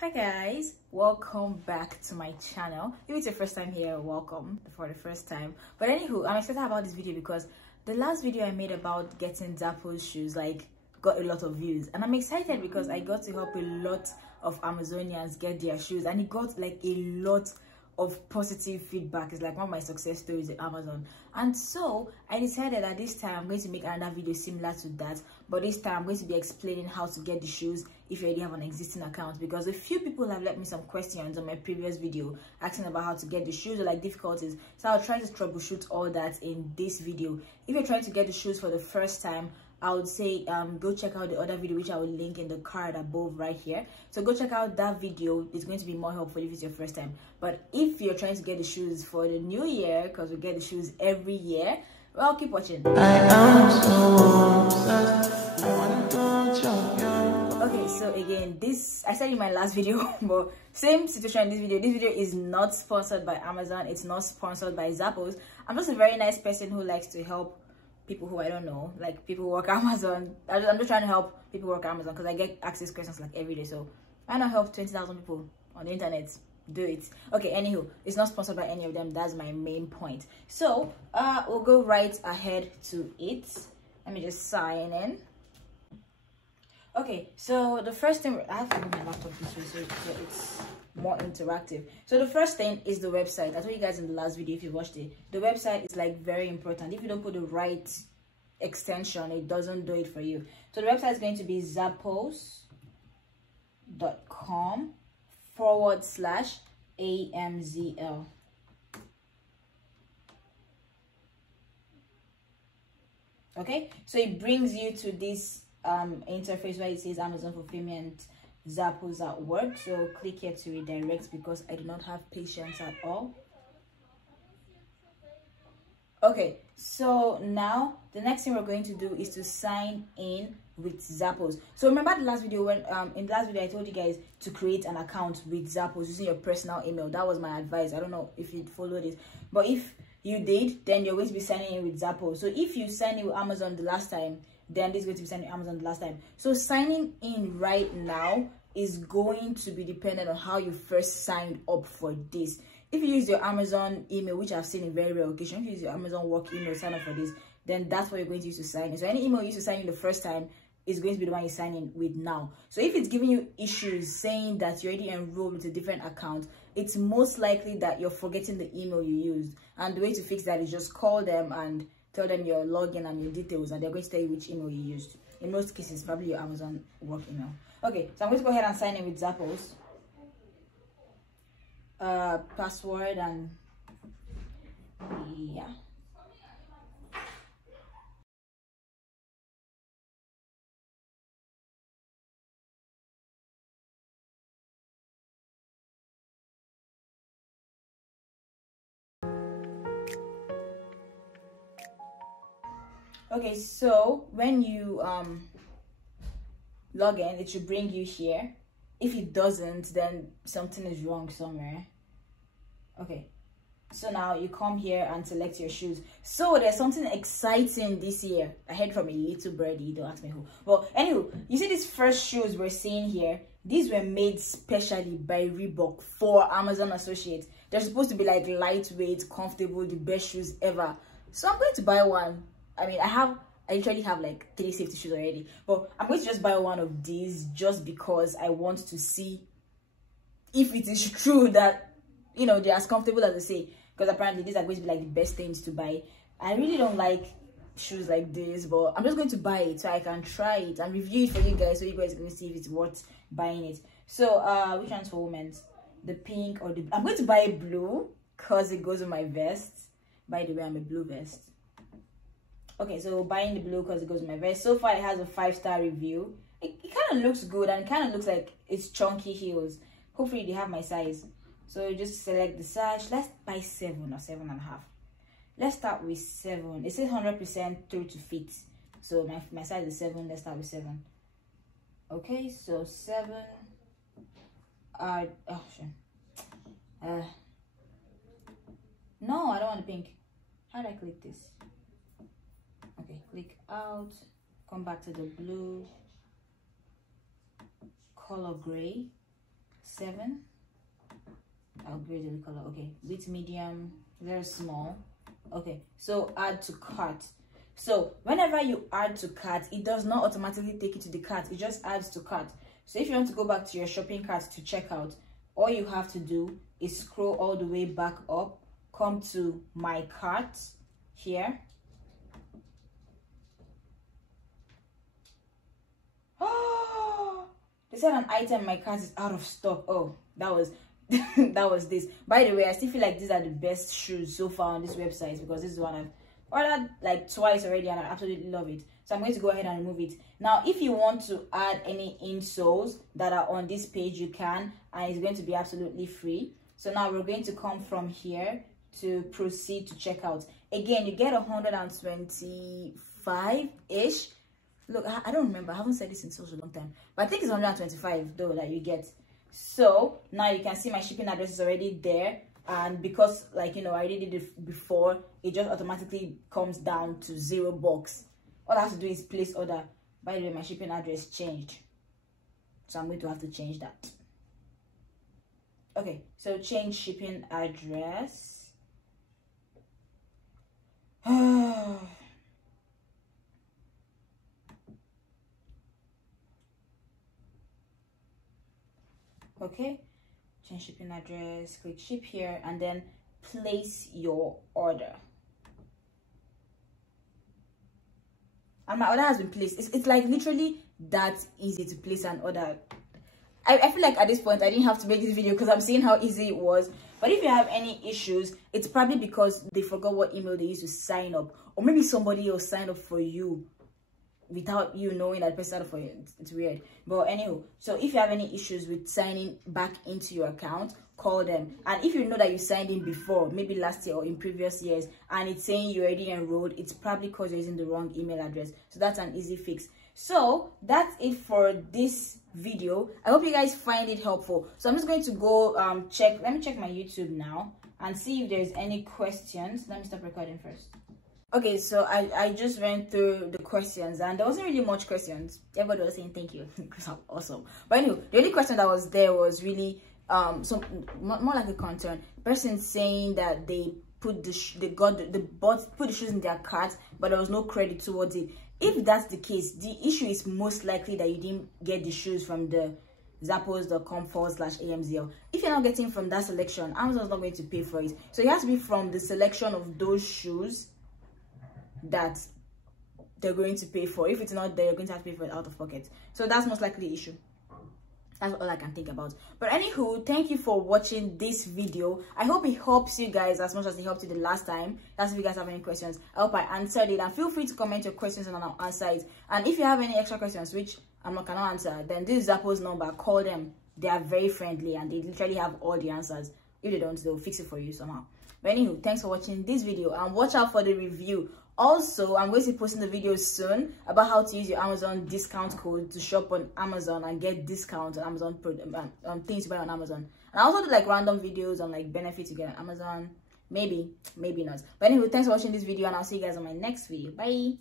Hi guys, welcome back to my channel. If it's your first time here, welcome for the first time. But anywho, I'm excited about this video because the last video I made about getting Zappos shoes got a lot of views, and I'm excited because I got to help a lot of Amazonians get their shoes, and it got like a lot of positive feedback. It's like one of my success stories at Amazon. And so I decided that this time I'm going to make another video similar to that, but this time I'm going to be explaining how to get the shoes if you already have an existing account, because a few people have left me some questions on my previous video asking about how to get the shoes or like difficulties. So I'll try to troubleshoot all that in this video. If you're trying to get the shoes for the first time, I would say go check out the other video, which I will link in the card above right here. So go check out that video. It's going to be more helpful if it's your first time. But if you're trying to get the shoes for the new year, because we get the shoes every year, well, keep watching. Okay, so again, this I said in my last video, but same situation in this video. This video is not sponsored by Amazon. It's not sponsored by Zappos. I'm just a very nice person who likes to help people who I don't know, like people who work at Amazon. I'm just trying to help people who work at Amazon because I get access questions like every day. So why not help 20,000 people on the internet? Do it. Okay, anywho, it's not sponsored by any of them. That's my main point. So we'll go right ahead to it. Let me just sign in. Okay, so the first thing, I have to move my laptop this way so it's more interactive. So the first thing is the website. I told you guys in the last video, if you watched it, the website is like very important. If you don't put the right extension, it doesn't do it for you. So the website is going to be zappos.com/AMZL. Okay, so it brings you to this interface where it says Amazon fulfillment Zappos at work. So click here to redirect because I do not have patience at all. Okay, so now the next thing we're going to do is to sign in with Zappos. So remember the last video when in the last video I told you guys to create an account with Zappos using your personal email. That was my advice. I don't know if you followed it, but if you did, then you're going to be signing in with Zappos. So if you signed in with Amazon the last time, then this is going to be signing in with Amazon the last time. So signing in right now is going to be dependent on how you first signed up for this. If you use your Amazon email, which I've seen in very rare occasion, if you use your Amazon work email sign up for this, then that's what you're going to use to sign in. So any email you used to sign in the first time is going to be the one you sign in with now. So if it's giving you issues saying that you're already enrolled with a different account, it's most likely that you're forgetting the email you used. And the way to fix that is just call them and tell them your login and your details, and they're going to tell you which email you used. In most cases, probably your Amazon work email. Okay, so I'm going to go ahead and sign in with Zappos. Password and yeah. Okay, so when you log in, it should bring you here. If it doesn't, then something is wrong somewhere. Okay, so now you come here and select your shoes. So there's something exciting this year. I heard from a little birdie, don't ask me who. Well, anyway, you see these first shoes we're seeing here? These were made specially by Reebok for Amazon associates. They're supposed to be like lightweight, comfortable, the best shoes ever. So I'm going to buy one. I mean, I literally have like 3 safety shoes already, but I'm going to just buy one of these just because I want to see if it is true that, you know, they're as comfortable as they say, because apparently these are going to be like the best things to buy. I really don't like shoes like this, but I'm just going to buy it so I can try it and review it for you guys, so you guys can see if it's worth buying it. So which one's for women? The pink or the, I'm going to buy blue because it goes with my vest. By the way, I'm a blue vest. Okay, so buying the blue because it goes with my vest. So far it has a 5-star review. It kind of looks good, and it kind of looks like it's chunky heels. Hopefully they have my size. So you just select the size. Let's buy 7 or 7.5. Let's start with 7. It says 100% through to fit. So my size is 7. Let's start with 7. Okay, so 7. No, I don't want the pink. How do I click this? Okay, click out, come back to the blue, color gray. 7. I'll grade the color. Okay, width medium, very small. Okay, so add to cart. So whenever you add to cart, it does not automatically take you to the cart, it just adds to cart. So if you want to go back to your shopping cart to check out, all you have to do is scroll all the way back up, come to my cart here. Oh, they said an item in my cart is out of stock. Oh, that was that was this. By the way, I still feel like these are the best shoes so far on this website, because this is one I've ordered like twice already and I absolutely love it. So I'm going to go ahead and remove it. Now if you want to add any insoles that are on this page, you can, and it's going to be absolutely free. So now we're going to come from here to proceed to checkout. Again, you get 125-ish. Look, I don't remember, I haven't said this in such a long time, but I think it's 125 though that you get. So now you can see my shipping address is already there, and because, like, you know, I already did it before, it just automatically comes down to $0. All I have to do is place order. By the way, my shipping address changed, so I'm going to have to change that. Okay, so change shipping address. Okay, change shipping address, click ship here, and then place your order. And my order has been placed. It's like literally that easy to place an order. I feel like at this point I didn't have to make this video because I'm seeing how easy it was. But if you have any issues, it's probably because they forgot what email they used to sign up, or maybe somebody else signed up for you without you knowing that person signed up for you. It's weird. But anyway, so if you have any issues with signing back into your account, call them. And if you know that you signed in before, maybe last year or in previous years, and it's saying you already enrolled, it's probably because you're using the wrong email address. So that's an easy fix. So that's it for this video. I hope you guys find it helpful. So I'm just going to go let me check my YouTube now and see if there's any questions. Let me stop recording first. Okay, so I just went through the questions and there wasn't really much questions. Everybody was saying thank you because I'm awesome. But anyway, the only question that was there was really more like a concern. Person saying that they put the shoes in their cart, but there was no credit towards it. If that's the case, the issue is most likely that you didn't get the shoes from the zappos.com/AMZL. If you're not getting from that selection, Amazon's not going to pay for it. So it has to be from the selection of those shoes that they're going to pay for. If it's not there, you're going to have to pay for it out of pocket. So that's most likely the issue. That's all I can think about. But anywho, thank you for watching this video. I hope it helps you guys as much as it helped you the last time. That's if you guys have any questions. I hope I answered it, and feel free to comment your questions and I'll answer it. And if you have any extra questions which I'm not gonna answer, then this is Zappos number, call them. They are very friendly and they literally have all the answers. If they don't, they'll fix it for you somehow. But anywho, thanks for watching this video and watch out for the review. Also, I'm going to be posting the video soon about how to use your Amazon discount code to shop on Amazon and get discounts on Amazon on things you buy on Amazon. And I also do like random videos on like benefits you get on Amazon. Maybe not. But anyway, thanks for watching this video and I'll see you guys on my next video. Bye.